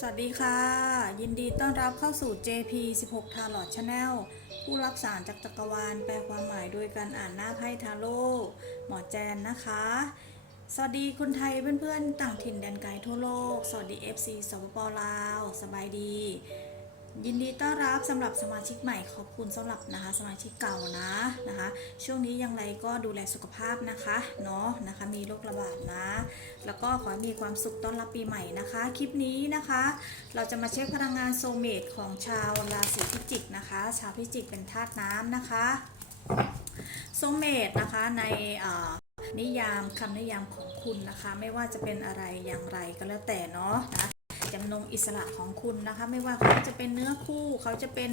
สวัสดีค่ะ ยินดีต้อนรับเข้าสู่ JP 16 t a r o t Channel ผู้รับสารจากจักรวาลแปลความหมายโดยการอ่านหน้าไพ่ทาโร่หมอแจนนะคะ สวัสดีคนไทยเพื่อนๆ ต่างถิ่นแดนไกลทั่วโลก สวัสดี FC สปปลาว สบายดี ยินดีต้อนรับสำหรับสมาชิกใหม่ขอบคุณสำหรับนะคะสมาชิกเก่านะนะคะ ช่วงนี้ยังไงก็ดูแลสุขภาพนะคะเนาะนะคะ มีโรคระบาดนะ แล้วก็ขอให้มีความสุขต้อนรับปีใหม่นะคะ คลิปนี้นะคะ เราจะมาเช็คพลังงานโซเมตของชาวราศีพิจิกนะคะ ชาวพิจิกเป็นธาตุน้ำนะคะโซเมตนะคะในนิยามคำนิยามของคุณนะคะ ไม่ว่าจะเป็นอะไรอย่างไรก็แล้วแต่เนาะนะ จำนงอิสระของคุณนะคะ ไม่ว่าเขาจะเป็นเนื้อคู่เขาจะเป็น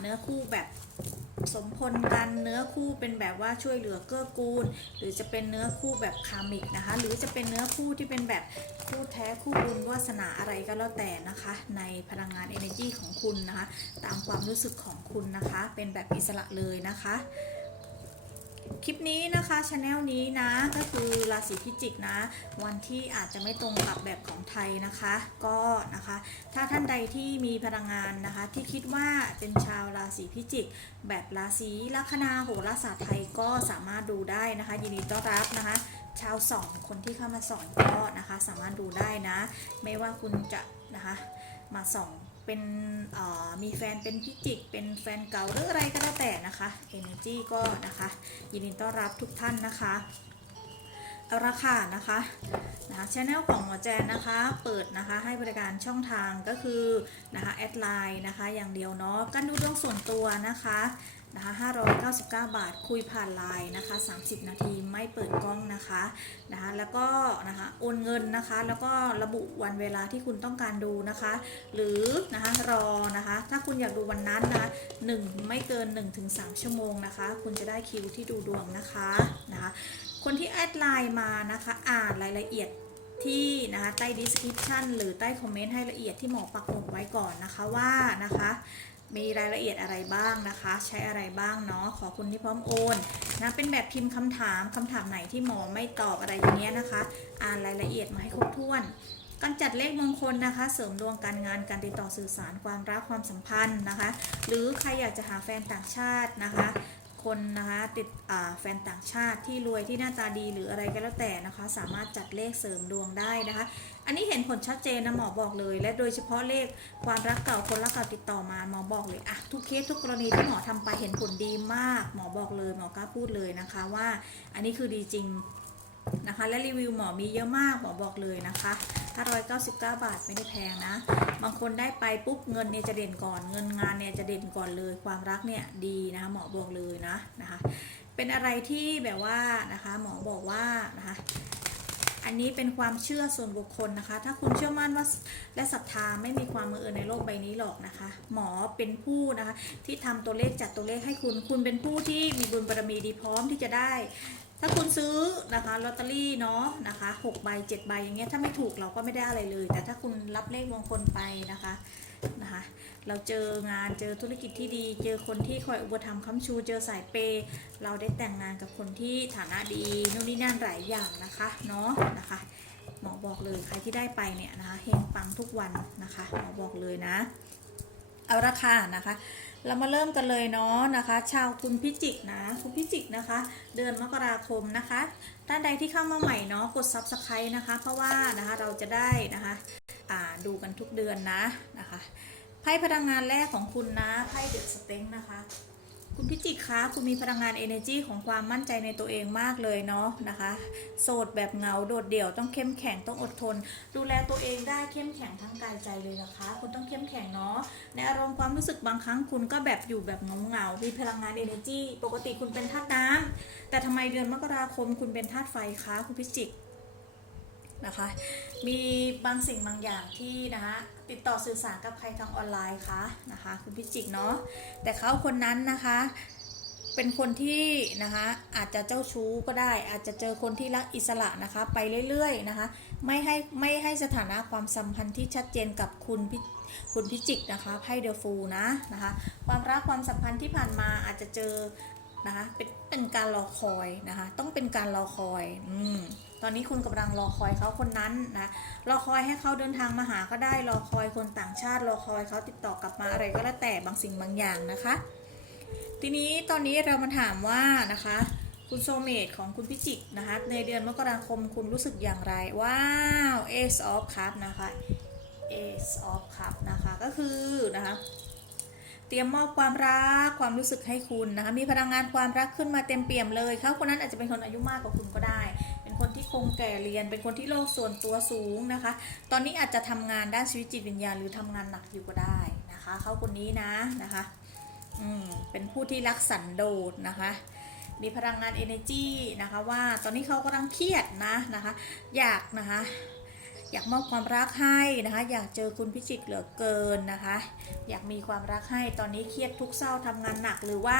เนื้อคู่แบบสมพลกันเนื้อคู่เป็นแบบว่าช่วยเหลือเกื้อกูล หรือจะเป็นเนื้อคู่แบบคามิกนะคะ หรือจะเป็นเนื้อคู่ที่เป็นแบบคู่แท้คู่บุญวาสนาอะไรก็แล้วแต่นะคะ ในพลังงาน energy ของคุณนะคะ ตามความรู้สึกของคุณนะคะ เป็นแบบอิสระเลยนะคะ คลิปนี้นะคะช anel นี้นะ ก็คือราศีพิจิกนะ วันที่อาจจะไม่ตรงกับแบบของไทยนะคะ ก็นะคะ ถ้าท่านใดที่มีพลังงานนะคะ ที่คิดว่าเป็นชาวราศีพิจิก แบบราศีลัคนาโหราศาสตร์ไทยก็สามารถดูได้นะคะ ยินดีต้อนรับนะคะ ชาวสองคนที่เข้ามาสอนก็นะคะ สามารถดูได้นะ ไม่ว่าคุณจะนะคะมาส่อง เป็นมีแฟนเป็นพิจิก เป็นแฟนเก่าหรืออะไรก็แล้วแต่นะคะ Energy ก็นะคะยินดีต้อนรับทุกท่านนะคะเอาราคานะคะนะคะช anel ของหมอแจนนะคะ เปิดนะคะให้บริการช่องทางก็คือนะคะแอดไลน์นะคะอย่างเดียวเนาะกันดูดวงส่วนตัวนะคะ นะคะ599 บาท คุยผ่านไลน์นะคะ 30 นาทีไม่เปิดกล้องนะคะนะคะ แล้วก็นะคะโอนเงินนะคะ แล้วก็ระบุวันเวลาที่คุณต้องการดูนะคะ หรือนะคะรอนะคะ ถ้าคุณอยากดูวันนั้นนะหนึ่งไม่เกิน 1-3 ชั่วโมงนะคะ คุณจะได้คิวที่ดูดวงนะคะนะคะ คนที่แอดไลน์มานะคะอ่านรายละเอียดที่นะคะใต้ description หรือใต้คอมเมนต์ให้ละเอียดที่หมอปักหมุดไว้ก่อนนะคะว่านะคะ มีรายละเอียดอะไรบ้างนะคะ ใช้อะไรบ้างเนาะขอคุณที่พร้อมโอนนะเป็นแบบพิมพ์คำถามคำถามไหนที่หมอไม่ตอบอะไรอย่างเงี้ยนะคะ อ่านรายละเอียดมาให้ครบถ้วนการจัดเลขมงคลนะคะ เสริมดวงการงานการติดต่อสื่อสารความรักความสัมพันธ์นะคะ หรือใครอยากจะหาแฟนต่างชาตินะคะ คนนะคะติดแฟนต่างชาติที่รวยที่หน้าตาดีหรืออะไรก็แล้วแต่นะคะ สามารถจัดเลขเสริมดวงได้นะคะ อันนี้เห็นผลชัดเจนนะหมอบอกเลย และโดยเฉพาะเลขความรักเก่าคนรักเก่าติดต่อมาหมอบอกเลยอะทุกเคสทุกกรณีที่หมอทำไปเห็นผลดีมาก หมอบอกเลยหมอกล้าพูดเลยนะคะว่า อันนี้คือดีจริงนะคะและรีวิวหมอมีเยอะมากหมอบอกเลยนะคะ599 บาทไม่ได้แพงนะ บางคนได้ไปปุ๊บเงินเนี่ยจะเด่นก่อน เงินงานเนี่ยจะเด่นก่อนเลย ความรักเนี่ยดีนะคะหมอบอกเลยนะนะคะ เป็นอะไรที่แบบว่านะคะหมอบอกว่านะคะ อันนี้เป็นความเชื่อส่วนบุคคลนะคะ ถ้าคุณเชื่อมั่นว่าและศรัทธาไม่มีความมือเอิญในโลกใบนี้หรอกนะคะ หมอเป็นผู้นะคะที่ทำตัวเลขจัดตัวเลขให้คุณ คุณเป็นผู้ที่มีบุญบารมีดีพร้อมที่จะได้ ถ้าคุณซื้อนะคะลอตเตอรี่เนาะนะคะหกใบเจ็ดใบอย่างเงี้ยถ้าไม่ถูกเราก็ไม่ได้อะไรเลย แต่ถ้าคุณรับเลขมงคลไปนะคะนะคะ เราเจองานเจอธุรกิจที่ดี เจอคนที่คอยอุปถัมภ์ค้ำชู เจอสายเปย์เราได้แต่งงานกับคนที่ฐานะดีนู่นนี่นั่นหลายอย่างนะคะเนาะนะคะหมอบอกเลยใครที่ได้ไปเนี่ยนะคะเฮงปังทุกวันนะคะหมอบอกเลยนะ เอาราคานะคะ เรามาเริ่มกันเลยเนาะนะคะ ชาวคุณพิจิกนะคุณพิจิกนะคะ เดือนมกราคมนะคะท่านใดที่เข้ามาใหม่เนาะกด subscribe นะคะ เพราะว่านะคะเราจะได้นะคะอ่าดูกันทุกเดือนนะนะคะไพ่พลังงานแรกของคุณนะไพ่เดอดสเต็งนะคะ คุณพิจิกคะคุณมีพลังงาน energy ของความมั่นใจในตัวเองมากเลยเนาะนะคะ โสดแบบเงาโดดเดี่ยวต้องเข้มแข็งต้องอดทน ดูแลตัวเองได้เข้มแข็งทั้งกายใจเลยนะคะ คุณต้องเข้มแข็งเนาะในอารมณ์ความรู้สึกบางครั้งคุณก็แบบอยู่แบบเงาเงามีพลังงาน energy ปกติคุณเป็นธาตุน้ำแต่ทำไมเดือนมกราคมคุณเป็นธาตุไฟคะคุณพิจิก นะคะ มีบางสิ่งบางอย่างที่นะคะติดต่อสื่อสารกับใครทางออนไลน์คะนะคะคุณพิจิกเนาะแต่เขาคนนั้นนะคะเป็นคนที่นะคะอาจจะเจ้าชู้ก็ได้ อาจจะเจอคนที่รักอิสระนะคะไปเรื่อยๆนะคะไม่ให้ไม่ให้สถานะความสัมพันธ์ที่ชัดเจนกับคุณพิคุณพิจิกนะคะไพ่เดอะฟูนะนะคะความรักความสัมพันธ์ที่ผ่านมาอาจจะเจอนะคะเป็นเป็นการรอคอยนะคะต้องเป็นการรอคอยอืม ตอนนี้คุณกำลังรอคอยเขาคนนั้นนะรอคอยให้เขาเดินทางมาหาก็ได้รอคอยคนต่างชาติรอคอยเขาติดต่อกลับมาอะไรก็แล้วแต่บางสิ่งบางอย่างนะคะ ทีนี้ตอนนี้เรามาถามว่านะคะคุณโซเมตของคุณพิจิกนะคะในเดือนมกราคมคุณรู้สึกอย่างไร ว้าว Ace of Cup นะคะ Ace of Cup นะคะก็คือนะคะเตรียมมอบความรักความรู้สึกให้คุณนะคะมีพลังงานความรักขึ้นมาเต็มเปี่ยมเลยเขาคนนั้นอาจจะเป็นคนอายุมากกว่าคุณก็ได้ คนที่คงแก่เรียน เป็นคนที่โลกส่วนตัวสูงนะคะ ตอนนี้อาจจะทำงานด้านชีวิตจิตวิญญาณหรือทำงานหนักอยู่ก็ได้นะคะเขาคนนี้นะนะคะอืมเป็นผู้ที่รักสันโดษนะคะมีพลังงาน energy นะคะว่าตอนนี้เขากำลังเครียดนะนะคะอยากนะคะอยากมอบความรักให้นะคะอยากเจอคุณพิจิกเหลือเกินนะคะ อยากมีความรักให้ตอนนี้เครียดทุกเศร้าทำงานหนักหรือว่า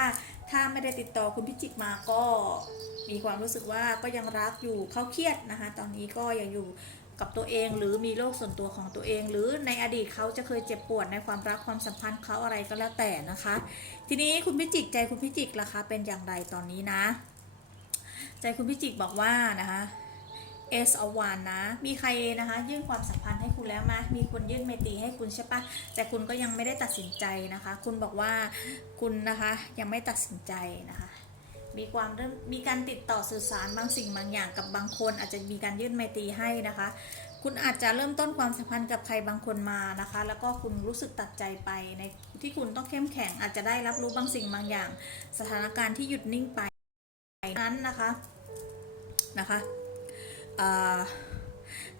ถ้าไม่ได้ติดต่อคุณพิจิกมาก็มีความรู้สึกว่าก็ยังรักอยู่เขาเครียดนะคะ ตอนนี้ก็ยังอยู่กับตัวเองหรือมีโรคส่วนตัวของตัวเอง หรือในอดีตเขาจะเคยเจ็บปวดในความรักความสัมพันธ์เขาอะไรก็แล้วแต่นะคะ ทีนี้คุณพิจิกใจคุณพิจิกล่ะคะเป็นอย่างไรตอนนี้นะ ใจคุณพิจิกบอกว่านะคะ เอสอวานนะ มีใครนะคะ ยื่นความสัมพันธ์ให้คุณแล้วมา มีคนยื่นไมตีให้คุณใช่ปะแต่คุณก็ยังไม่ได้ตัดสินใจนะคะ คุณบอกว่าคุณนะคะยังไม่ตัดสินใจนะคะ มีความเริ่มมีการติดต่อสื่อสารบางสิ่งบางอย่างกับบางคน อาจจะมีการยื่นไมตีให้นะคะ คุณอาจจะเริ่มต้นความสัมพันธ์กับใครบางคนมานะคะ แล้วก็คุณรู้สึกตัดใจไปในที่คุณต้องเข้มแข็ง อาจจะได้รับรู้บางสิ่งบางอย่าง สถานการณ์ที่หยุดนิ่งไปนั้นนะคะนะคะ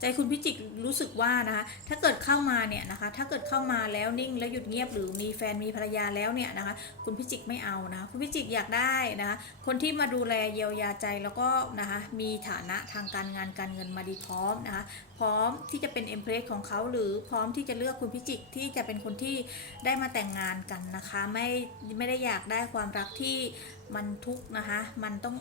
ใจคุณพิจิกรู้สึกว่านะคะถ้าเกิดเข้ามาเนี่ยนะคะถ้าเกิดเข้ามาแล้วนิ่งแล้วหยุดเงียบหรือมีแฟนมีภรรยาแล้วเนี่ยนะคะคุณพิจิกไม่เอานะคุณพิจิกอยากได้นะคะคนที่มาดูแลเยียวยาใจแล้วก็นะคะมีฐานะทางการงานการเงินมาดีพร้อมนะคะพร้อมที่จะเป็นเอ็มเพรสของเขาหรือพร้อมที่จะเลือกคุณพิจิกที่จะเป็นคนที่ได้มาแต่งงานกันนะคะไม่ไม่ได้อยากได้ความรักที่มันทุกนะคะมันต้อง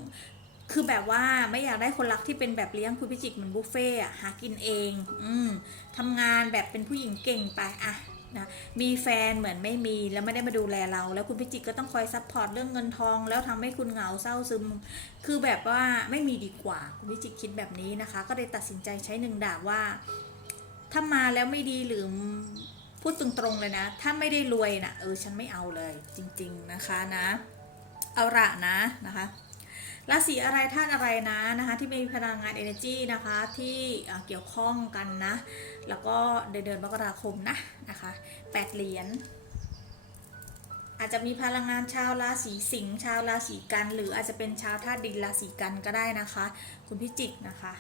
คือแบบว่าไม่อยากได้คนรักที่เป็นแบบเลี้ยงคุณพิจิกเหมือนบุฟเฟ่อะหากินเอง อืมทำงานแบบเป็นผู้หญิงเก่งไปอะนะมีแฟนเหมือนไม่มีแล้วไม่ได้มาดูแลเรา แล้วคุณพิจิกก็ต้องคอยซัพพอร์ตเรื่องเงินทอง แล้วทำให้คุณเหงาเศร้าซึม คือแบบว่าไม่มีดีกว่าคุณพิจิกคิดแบบนี้นะคะ ก็เลยตัดสินใจใช้หนึ่งดาบว่า ถ้ามาแล้วไม่ดีหรือพูดตรงๆเลยนะ ถ้าไม่ได้รวยนะเออฉันไม่เอาเลยจริง ๆนะคะนะ เอาละนะนะคะ ราศีอะไรธาตุอะไรนะนะคะที่มีพลังงาน energy นะคะที่เกี่ยวข้องกันนะ แล้วก็เดือนเดือนมกราคมนะนะคะแปดเหรียญอาจจะมีพลังงานชาวราศีสิงห์ชาวราศีกัน หรืออาจจะเป็นชาวธาตุดินราศีกันก็ได้นะคะ คุณพิจิกนะคะ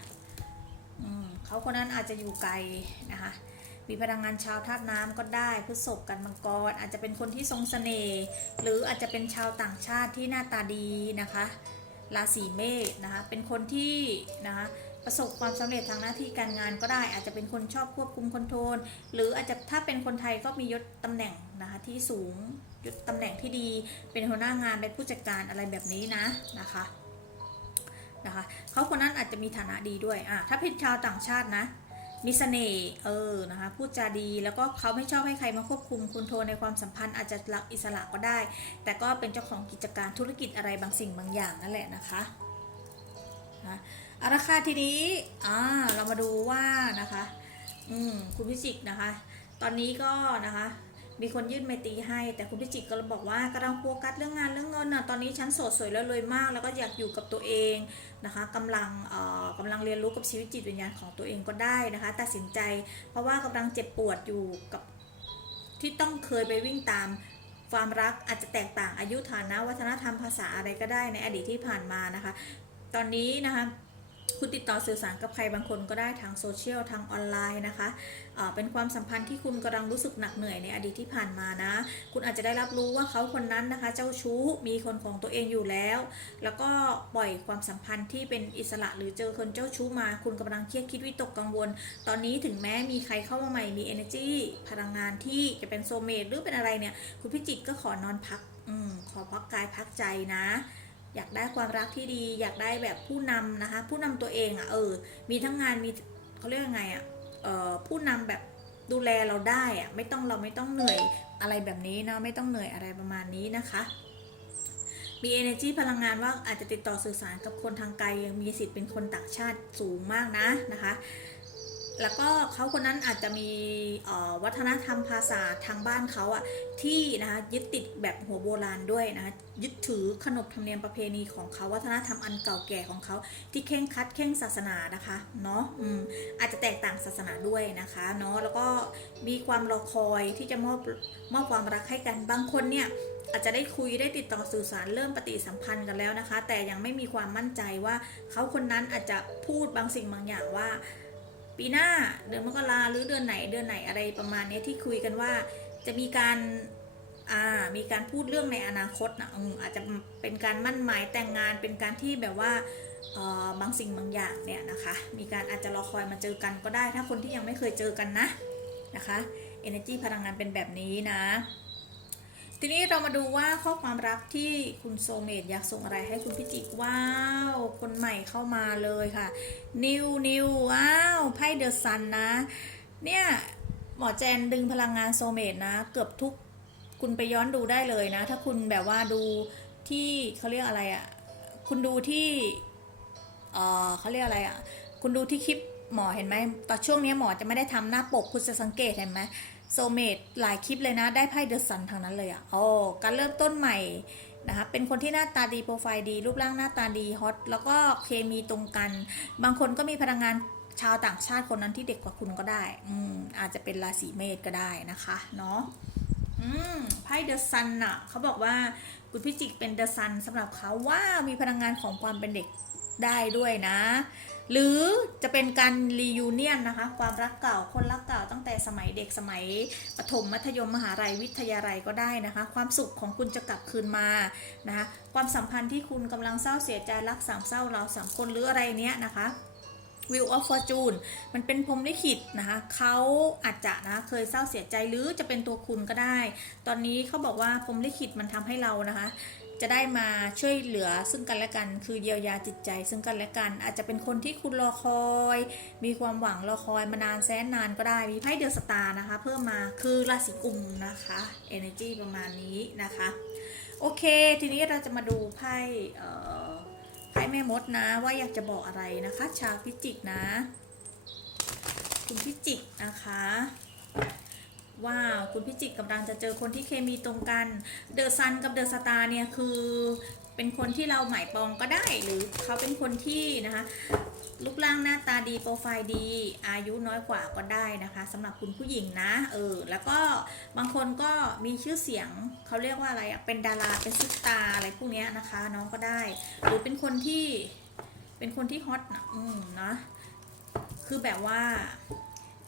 อืมเขาคนนั้นอาจจะอยู่ไกลนะคะมีพลังงานชาวธาตุน้ำก็ได้พฤษภกันมังกร อาจจะเป็นคนที่ทรงเสน่ห์หรืออาจจะเป็นชาวต่างชาติที่หน้าตาดีนะคะ ราศีเมษนะคะเป็นคนที่นะคะประสบความสำเร็จทางหน้าที่การงานก็ได้ อาจจะเป็นคนชอบควบคุมคอนโทรลหรืออาจจะถ้าเป็นคนไทยก็มียศตำแหน่งนะคะที่สูงยศตำแหน่งที่ดี เป็นหัวหน้างานเป็นผู้จัดการอะไรแบบนี้นะนะคะนะคะเขาคนนั้นอาจจะมีฐานะดีด้วยอะถ้าเป็นชาวต่างชาตินะ มีเสน่ห์เออนะคะพูดจาดีแล้วก็เขาไม่ชอบให้ใครมาควบคุมคุณโทในความสัมพันธ์อาจจะรักอิสระก็ได้ แต่ก็เป็นเจ้าของกิจการธุรกิจอะไรบางสิ่งบางอย่างนั่นแหละนะคะนะอาราคาทีนี้อ่าเรามาดูว่านะคะอืมคุณพิจิกนะคะ ตอนนี้ก็นะคะ มีคนยื่นไมตีให้ แต่คุณพิจิกก็บอกว่ากำลังโฟกัสเรื่องงานเรื่องเงินนะตอนนี้ฉันโสดสวยแล้วรวยมาก แล้วก็อยากอยู่กับตัวเองนะคะกำลังเอ่อกำลังเรียนรู้กับชีวิตจิตวิญญาณของตัวเองก็ได้นะคะตัดสินใจ เพราะว่ากำลังเจ็บปวดอยู่กับที่ต้องเคยไปวิ่งตามความรักอาจจะแตกต่างอายุฐานะวัฒนธรรมภาษาอะไรก็ได้ในอดีตที่ผ่านมานะคะ ตอนนี้นะคะ คุณติดต่อสื่อสารกับใครบางคนก็ได้ทางโซเชียลทางออนไลน์นะคะเเป็นความสัมพันธ์ที่คุณกำลังรู้สึกหนักเหนื่อยในอดีตที่ผ่านมานะ คุณอาจจะได้รับรู้ว่าเขาคนนั้นนะคะ เจ้าชู้มีคนของตัวเองอยู่แล้ว แล้วก็ปล่อยความสัมพันธ์ที่เป็นอิสระหรือเจอคนเจ้าชู้มา คุณกำลังเครียดคิดวิตกกังวล ตอนนี้ถึงแม้มีใครเข้ามาใหม่มี energy พลังงานที่จะเป็นโซเมตหรือเป็นอะไรเนี่ย คุณพิจิตก็ขอนอนพักอืมขอพักกายพักใจนะ อยากได้ความรักที่ดี อยากได้แบบผู้นำนะคะ ผู้นำตัวเองอะ่ะเออ มีทั้งงานมีเขาเรียกยังไงอะ่ะเออผู้นำแบบดูแลเราได้อะไม่ต้องเราไม่ต้องเหนื่อยอะไรแบบนี้นะไม่ต้องเหนื่อยอะไรประมาณนี้นะคะมี energy พลังงานว่าอาจจะติดต่อสื่อสารกับคนทางไกลมีสิทธิ์เป็นคนต่างชาติสูงมากนะนะคะ แล้วก็เขาคนนั้นอาจจะมีวัฒนธรรมภาษาทางบ้านเขาอะที่นะคะยึดติดแบบหัวโบราณด้วยนะคะยึดถือขนบธรรมเนียมประเพณีของเขาวัฒนธรรมอันเก่าแก่ของเขาที่เข่งคัดเข่งศาสนานะคะเนาะอืมอาจจะแตกต่างศาสนาด้วยนะคะเนาะแล้วก็มีความรอคอยที่จะมอบมอบความรักให้กันบางคนเนี่ยอาจจะได้คุยได้ติดต่อสื่อสารเริ่มปฏิสัมพันธ์กันแล้วนะคะ แต่ยังไม่มีความมั่นใจว่าเขาคนนั้นอาจจะพูดบางสิ่งบางอย่างว่า ปีหน้าเดือนมกราหรือเดือนไหนเดือนไหนอะไรประมาณนี้ที่คุยกันว่าจะมีการอ่ามีการพูดเรื่องในอนาคตนะอาจจะเป็นการมั่นหมายแต่งงานเป็นการที่แบบว่าบางสิ่งบางอย่างเนี่ยนะคะ มีการอาจจะรอคอยมาเจอกันก็ได้ ถ้าคนที่ยังไม่เคยเจอกันนะนะคะ energy พลังงานเป็นแบบนี้นะ ทีนี้เรามาดูว่าข้อความรักที่คุณโซเมตอยากส่งอะไรให้คุณพิจิกว้าว คนใหม่เข้ามาเลยค่ะ นิวนิวว้าวไพ่เดอะซันนะ เนี่ยหมอแจนดึงพลังงานโซเมตนะ เกือบทุกคุณไปย้อนดูได้เลยนะ ถ้าคุณแบบว่าดูที่เขาเรียกอะไรอะ่ะ คุณดูที่เออเขาเรียกอะไรอะ่ะ คุณดูที่คลิปหมอเห็นไหมตอนช่วงนี้หมอจะไม่ได้ทำหน้าปกคุณจะสังเกตเห็นไหม โซเมตหลายคลิปเลยนะ ได้ไพ่เดอะซันทางนั้นเลยอะ่ะโอ้การเริ่มต้นใหม่นะคะเป็นคนที่หน้าตาดีโปรไฟล์ดี รูปร่างหน้าตาดีฮอตแล้วก็เคมีตรงกัน บางคนก็มีพลังงานชาวต่างชาติคนนั้นที่เด็กกว่าคุณก็ได้ อืมอาจจะเป็นราศีเมษก็ได้นะคะเนาะอืมไพ่เดอะซันน่ะเขาบอกว่าคุณพิจิกเป็นเดอะซันสำหรับเขาว่ามีพลังงานของความเป็นเด็กได้ด้วยนะ หรือจะเป็นการรียูเนียนนะคะ ความรักเก่าคนรักเก่าตั้งแต่สมัยเด็กสมัยประถมมัธยมมหาลัยวิทยาลัยก็ได้นะคะ ความสุขของคุณจะกลับคืนมานะคะความสัมพันธ์ที่คุณกำลังเศร้าเสียใจรักสามเศร้าเราสามคนหรืออะไรเนี้ยนะคะ Wheel of Fortune มันเป็นพรมลิขิตนะคะเขาอาจจะนะเคยเศร้าเสียใจหรือจะเป็นตัวคุณก็ได้ ตอนนี้เขาบอกว่าพรมลิขิตมันทำให้เรานะคะ จะได้มาช่วยเหลือซึ่งกันและกัน คือเยียวยาจิตใจ ซึ่งกันและกัน อาจจะเป็นคนที่คุณรอคอย มีความหวังรอคอยมานานแสนนานก็ได้ มีไพ่เดือสตาร์นะคะ เพิ่มมาคือราศีกุมนะคะ energy ประมาณนี้นะคะ โอเค ทีนี้เราจะมาดูไพ่เอ่อไพ่แม่มดนะว่าอยากจะบอกอะไรนะคะ ชาวพิจิกนะ คุณพิจิกนะคะ ว้าว คุณพิจิกกำลังจะเจอคนที่เคมีตรงกัน เดอะซันกับเดอะสตาร์เนี่ยคือเป็นคนที่เราหมายปองก็ได้ หรือเขาเป็นคนที่นะคะรูปร่างหน้าตาดีโปรไฟล์ดี อายุน้อยกว่าก็ได้นะคะสำหรับคุณผู้หญิงนะเออแล้วก็บางคนก็มีชื่อเสียงเขาเรียกว่าอะไรอะเป็นดาราเป็นซุปตาอะไรพวกนี้นะคะน้องก็ได้ หรือเป็นคนที่เป็นคนที่ฮอตนะอืมนะคือแบบว่า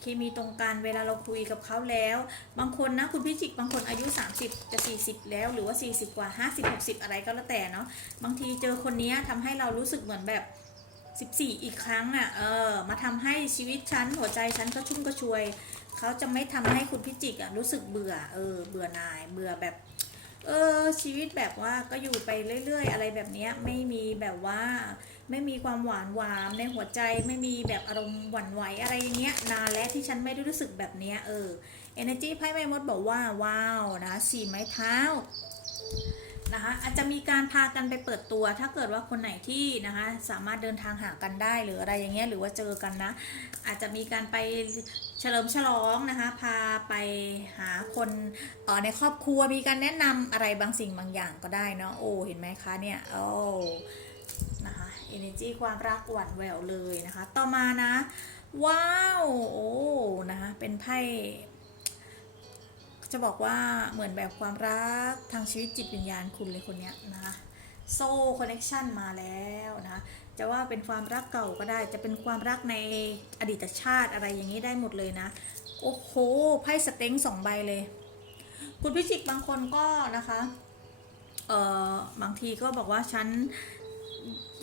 เคมีตรงกันเวลาเราคุยกับเขาแล้ว บางคนนะคุณพิจิกบางคนอายุ 30 จะ 40 แล้ว หรือว่า 40 กว่า 50 60 อะไรก็แล้วแต่เนาะบางทีเจอคนนี้ยทำให้เรารู้สึกเหมือนแบบ 14 อีกครั้งอะเออมาทำให้ชีวิตฉันหัวใจฉันก็ชุ่มกระชวย เขาจะไม่ทำให้คุณพิจิกอะรู้สึกเบื่อเออเบื่อนายเบื่อแบบเออชีวิตแบบว่าก็อยู่ไปเรื่อย ๆ อะไรแบบนี้ไม่มีแบบว่า ไม่มีความหวานหวานในหัวใจไม่มีแบบอารมณ์หวั่นไหวอะไรอย่างเงี้ยนานแล้วที่ฉันไม่ได้รู้สึกแบบเนี้ยเออ Energy ไพ่แม่มดบอกว่าว้าวนะสี่ไม้เท้านะคะอาจจะมีการพากันไปเปิดตัว ถ้าเกิดว่าคนไหนที่นะคะสามารถเดินทางหากันได้หรืออะไรอย่างเงี้ยหรือว่าเจอกันนะ อาจจะมีการไปเฉลิมฉลองนะคะพาไปหาคนออในครอบครัวมีการแนะนำอะไรบางสิ่งบางอย่างก็ได้เนาะโอ้เห็นไหมคะเนี่ยโอ้ energy ความรักหวั่นแหววเลยนะคะ ต่อมานะ ว้าว โอ้นะคะเป็นไพ่จะบอกว่าเหมือนแบบความรักทางชีวิตจิตวิญญาณคุณเลยคนเนี้ยนะคะโซ่คอนเน c ชันมาแล้วนะคะจะว่าเป็นความรักเก่าก็ได้ จะเป็นความรักในอดีตชาติอะไรอย่างนี้ได้หมดเลยนะ โอ้โหไพ่สเต็งสองใบเลย คุณพิจิกบางคนก็นะคะเอ่อบางทีก็บอกว่าฉัน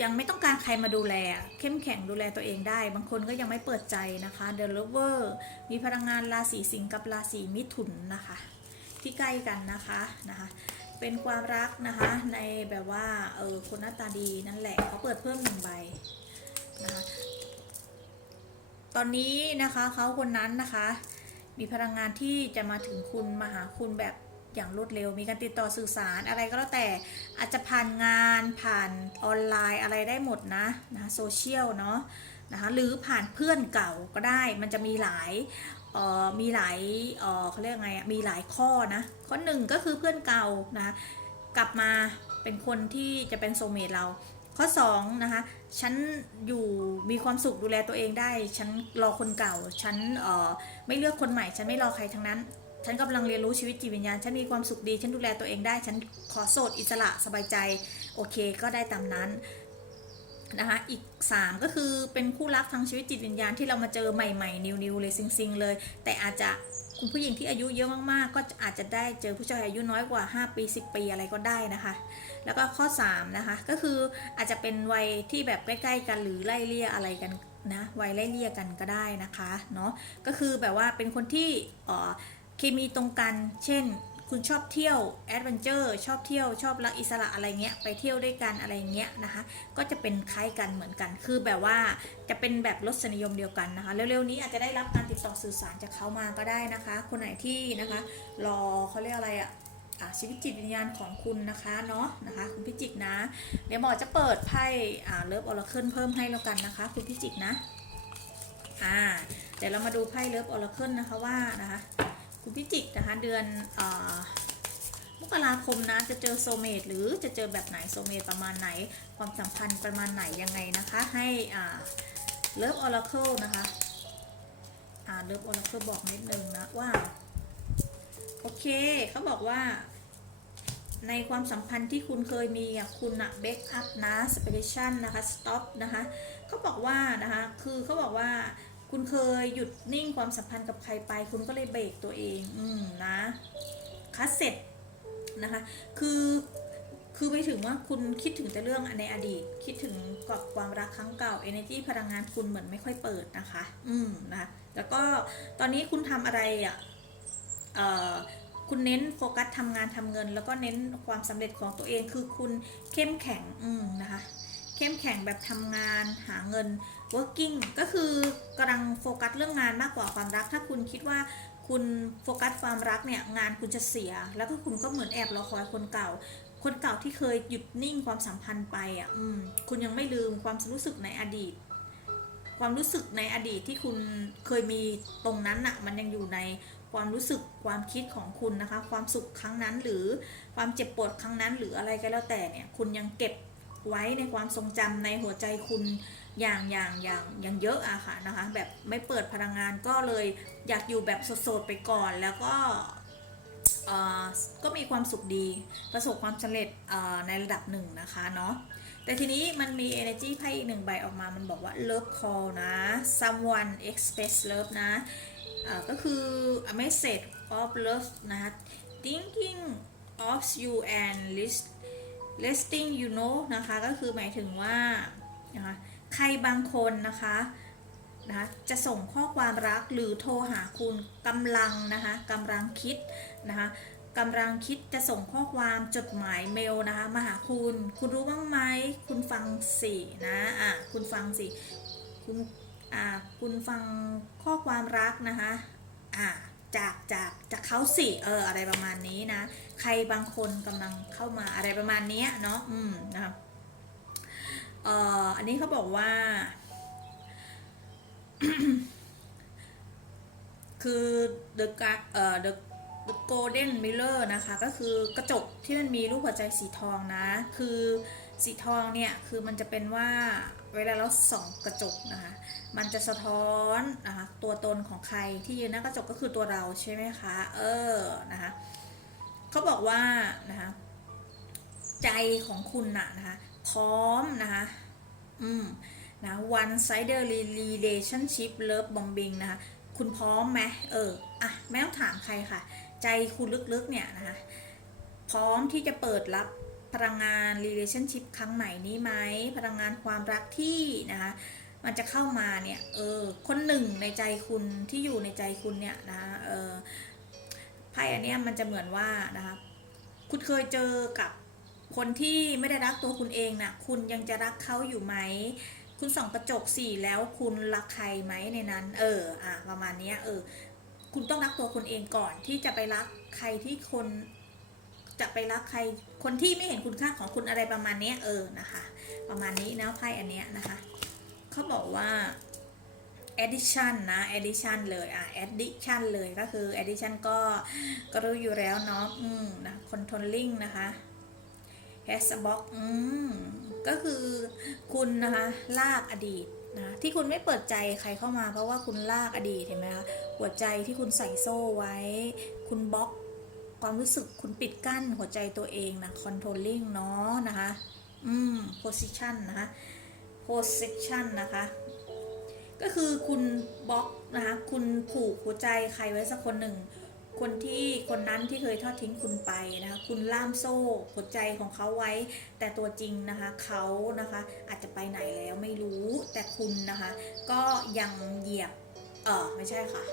ยังไม่ต้องการใครมาดูแล เข้มแข็งดูแลตัวเองได้ บางคนก็ยังไม่เปิดใจนะคะ The Lover มีพลังงานราศีสิงห์กับราศีมิถุนนะคะ ที่ใกล้กันนะคะนะคะ เป็นความรักนะคะ ในแบบว่าเออคนหน้าตาดีนั่นแหละเขาเปิดเพิ่มหนึ่งใบนะคะตอนนี้นะคะเขาคนนั้นนะคะ มีพลังงานที่จะมาถึงคุณมาหาคุณแบบ อย่างรวดเร็ว มีการติดต่อสื่อสารอะไรก็แล้วแต่อาจจะผ่านงานผ่านออนไลน์อะไรได้หมดนะนะโซเชียลเนาะนะคะหรือผ่านเพื่อนเก่าก็ได้มันจะมีหลายเออมีหลายเออเขาเรียกไงอะมีหลายข้อนะข้อหนึ่งก็คือเพื่อนเก่านะคะกลับมาเป็นคนที่จะเป็นโซเมตเรา ข้อ2นะคะฉันอยู่มีความสุขดูแลตัวเองได้ ฉันรอคนเก่า ฉันเออไม่เลือกคนใหม่ ฉันไม่รอใครทั้งนั้น ฉันกำลังเรียนรู้ชีวิตจิตวิญญาณ ฉันมีความสุขดี ฉันดูแลตัวเองได้ ฉันขอโสดอิสระสบายใจ โอเคก็ได้ตามนั้นนะคะ อีก 3 ก็คือเป็นคู่รักทางชีวิตจิตวิญญาณที่เรามาเจอใหม่ๆ นิวๆเลยซิงๆเลย แต่อาจจะคุณผู้หญิงที่อายุเยอะมากๆ ก็อาจจะได้เจอผู้ชายอายุน้อยกว่า 5 ปี 10 ปีอะไรก็ได้นะคะ แล้วก็ข้อ 3 นะคะ ก็คืออาจจะเป็นวัยที่แบบใกล้ๆกันหรือไล่เลี่ยอะไรกันนะวัยไล่เลี่ยกันก็ได้นะคะเนาะก็คือแบบว่าเป็นคนที่อ่อ เคมีตรงกัน เช่น คุณชอบเที่ยวแอดเวนเจอร์ชอบเที่ยวชอบรักอิสระอะไรเงี้ยไปเที่ยวด้วยกันอะไรเงี้ยนะคะ ก็จะเป็นคล้ายกันเหมือนกัน คือแบบว่าจะเป็นแบบรสนิยมเดียวกันนะคะ เร็วๆนี้อาจจะได้รับการติดต่อสื่อสารจากเขามาก็ได้นะคะ คนไหนที่นะคะรอเขาเรียกอะไรอะชีวิตจิตวิญญาณของคุณนะคะเนาะนะคะคุณพิจิกนะ เดี๋ยวหมอจะเปิดไพ่เลิฟออร์เคิลเพิ่มให้แล้วกันนะคะ คุณพิจิกนะอ่าเดี๋ยวเรามาดูไพ่เลิฟออร์เคิลนะคะว่านะคะ คุณพิจิกนะคะเดือนอมกราคมนะจะเจอโซเมตหรือจะเจอแบบไหนโซเมตประมาณไหน ความสัมพันธ์ประมาณไหนยังไงนะคะ ให้เลิฟออร์เคิลนะคะเลิฟออร์เคิลบอกนิดนึงนะว่าโอเคเขาบอกว่า ในความสัมพันธ์ที่คุณเคยมีคุณอะเบคอัพนะสเปเ a ชันนะคะสต็อปนะคะเขาบอกว่านะคะคือเขาบอกว่า คุณเคยหยุดนิ่งความสัมพันธ์กับใครไป คุณก็เลยเบรกตัวเอง อืมนะคัสเซ็ตนะคะ คือคือไปถึงว่าคุณคิดถึงแต่เรื่องในอดีต คิดถึงกับความรักครั้งเก่า energy พลังงานคุณเหมือนไม่ค่อยเปิดนะคะ อืมนะคะแล้วก็ตอนนี้คุณทำอะไรอะเอ่อคุณเน้นโฟกัสทำงานทำเงิน แล้วก็เน้นความสำเร็จของตัวเองคือคุณเข้มแข็งอืมนะคะ เข้มแข็งแบบทำงานหาเงิน working ก็คือกำลังโฟกัสเรื่องงานมากกว่าความรัก ถ้าคุณคิดว่าคุณโฟกัสความรักเนี่ยงานคุณจะเสีย แล้วก็คุณก็เหมือนแอบรอคอยคนเก่า คนเก่าที่เคยหยุดนิ่งความสัมพันธ์ไปอะอคุณยังไม่ลืมความรู้สึกในอดีต ความรู้สึกในอดีตที่คุณเคยมีตรงนั้นอะมันยังอยู่ในความรู้สึกความคิดของคุณนะคะ ความสุขครั้งนั้นหรือความเจ็บปวดครั้งนั้นหรืออะไรก็แล้วแต่เนี่ย คุณยังเก็บไว้ในความทรงจำในหัวใจคุณอย่างอย่างอย่างอย่างเยอะอะค่ะนะคะ แบบไม่เปิดพลังงานก็เลยอยากอยู่แบบโสดๆไปก่อนแล้วก็ก็มีความสุขดีประสบความสำเร็จในระดับหนึ่งนะคะเนาะแต่ทีนี้มันมี energy ไพ่อีกหนึ่งใบออกมามันบอกว่า love call นะ someone express love นะก็คือ a message of love นะ thinking of you and listing you know นะคะ ก็คือหมายถึงว่านะคะ ใครบางคนนะคะนะจะส่งข้อความรักหรือโทรหาคุณกำลังนะคะกำลังคิดนะคะกำลังคิดจะส่งข้อความจดหมายเมลนะคะมาหาคุณ คุณรู้บ้างไหม คุณฟังสินะอะคุณฟังสิคุณอ่าคุณฟังข้อความรักนะคะอ่าจากจากจากเขาสิเอออะไรประมาณนี้นะ ใครบางคนกำลังเข้ามาอะไรประมาณนี้เนาะอืมนะครับ เอ่ออันนี้เขาบอกว่า คือ the g เอ่อ the the golden mirror นะคะ ก็คือกระจกที่มันมีรูปหัวใจสีทองนะ คือสีทองเนี่ย คือมันจะเป็นว่าเวลาเราส่องกระจกนะคะ มันจะสะท้อนนะคะตัวตนของใครที่ยืนหน้ากระจกก็คือตัวเราใช่ไหมคะ เออ นะคะเขาบอกว่านะคะใจของคุณน่ะนะคะ พร้อมนะคะอืมนะ one sided relationship love bombing นะคะ คุณพร้อมไหมเออ อะ ไม่ต้องถามใครค่ะ ใจคุณลึกๆ เนี่ยนะคะ พร้อมที่จะเปิดรับพลังงาน relationship ครั้งใหม่นี้ไหม พลังงานความรักที่นะคะ มันจะเข้ามาเนี่ย เออ คนหนึ่งในใจคุณที่อยู่ในใจคุณเนี่ยนะเออ ไพ่อันเนี้ยมันจะเหมือนว่านะคะ คุณเคยเจอกับ คนที่ไม่ได้รักตัวคุณเองนะ่ะคุณยังจะรักเขาอยู่ไหม คุณส่องกระจกสี่แล้วคุณรักใครไหมในนั้น เอออะประมาณนี้เออ คุณต้องรักตัวคุณเองก่อนที่จะไปรักใครที่คน จะไปรักใคร คนที่ไม่เห็นคุณค่าของคุณอะไรประมาณนี้เออนะคะ ประมาณนี้นะไพ่อันเนี้ยนะคะเขาบอกว่า addition นะ addition เลยอะ addition เลยก็คือ addition ก็ก็รู้อยู่แล้วเนาะอืมนะ controlling นะคะ has a box อืมก็คือคุณนะคะลากอดีตนะที่คุณไม่เปิดใจใครเข้ามา เพราะว่าคุณลากอดีตเห็นไหมคะหัวใจที่คุณใส่โซ่ไว้ คุณบล็อกความรู้สึกคุณปิดกั้นหัวใจตัวเองนะ controlling เนาะนะคะ อืม position นะคะ position นะคะ ก็คือคุณบล็อกนะคะ คุณผูกหัวใจใครไว้สักคนหนึ่ง คนที่คนนั้นที่เคยทอดทิ้งคุณไปนะคะ คุณล่ามโซ่หัวใจของเขาไว้ แต่ตัวจริงนะคะเขานะคะอาจจะไปไหนแล้วไม่รู้แต่คุณนะคะ ก็ยังเหยียบเออไม่ใช่ค่ะ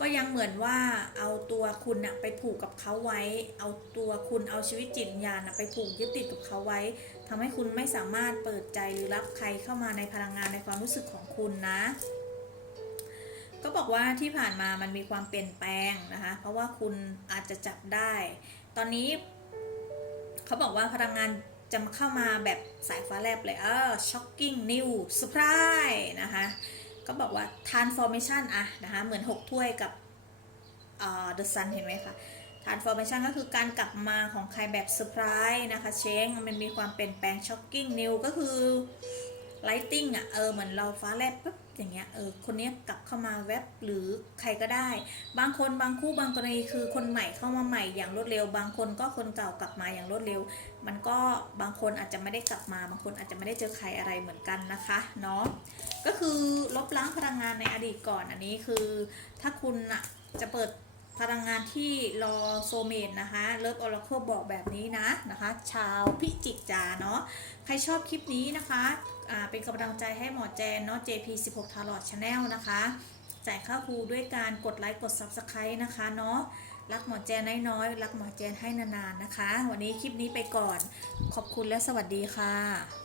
ก็ยังเหมือนว่าเอาตัวคุณนะไปผูกกับเขาไว้ เอาตัวคุณเอาชีวิตจิตวิญญาณนะไปผูกยึดติดกับเขาไว้ทำให้คุณไม่สามารถเปิดใจหรือรับใครเข้ามาในพลังงานในความรู้สึกของคุณนะ ก็บอกว่าที่ผ่านมามันมีความเปลี่ยนแปลงนะคะ เพราะว่าคุณอาจจะจับได้ ตอนนี้ เขาบอกว่าพลังงานจะมาเข้ามาแบบสายฟ้าแลบเลยเออ shocking new surprise นะคะ ก็บอกว่า transformation อะนะคะ เหมือน 6 ถ้วยกับอ่า the sun เห็นไหมคะ transformation ก็คือการกลับมาของใครแบบ surprise นะคะ change มันมีความเปลี่ยนแปลง shocking new ก็คือ lighting อะเออ เหมือนเราฟ้าแลบปุ๊บ อย่างเงี้ยเออคนนี้กลับเข้ามาแวบหรือใครก็ได้ บางคนบางคู่บางกรณีคือคนใหม่เข้ามาใหม่อย่างรวดเร็ว บางคนก็คนเก่ากลับมาอย่างรวดเร็ว มันก็บางคนอาจจะไม่ได้กลับมา บางคนอาจจะไม่ได้เจอใครอะไรเหมือนกันนะคะเนาะก็คือลบล้างพลังงานในอดีตก่อนอันนี้คือ ถ้าคุณอะจะเปิด พลังงานที่รอโซเมตนะคะเลิฟออร์เคิลบอกแบบนี้นะนะคะ ชาวพิจิกจาเนาะใครชอบคลิปนี้นะคะอ่าเป็นกำลังใจให้หมอแจนเนาะ JP16 t a r o t Channel นะคะจ่ายค่าครูด้วยการกดไลค์กด Subscribe นะคะเนาะรักหมอแจนน้อยๆรักหมอแจนให้นานๆนะคะ วันนี้คลิปนี้ไปก่อนขอบคุณและสวัสดีค่ะ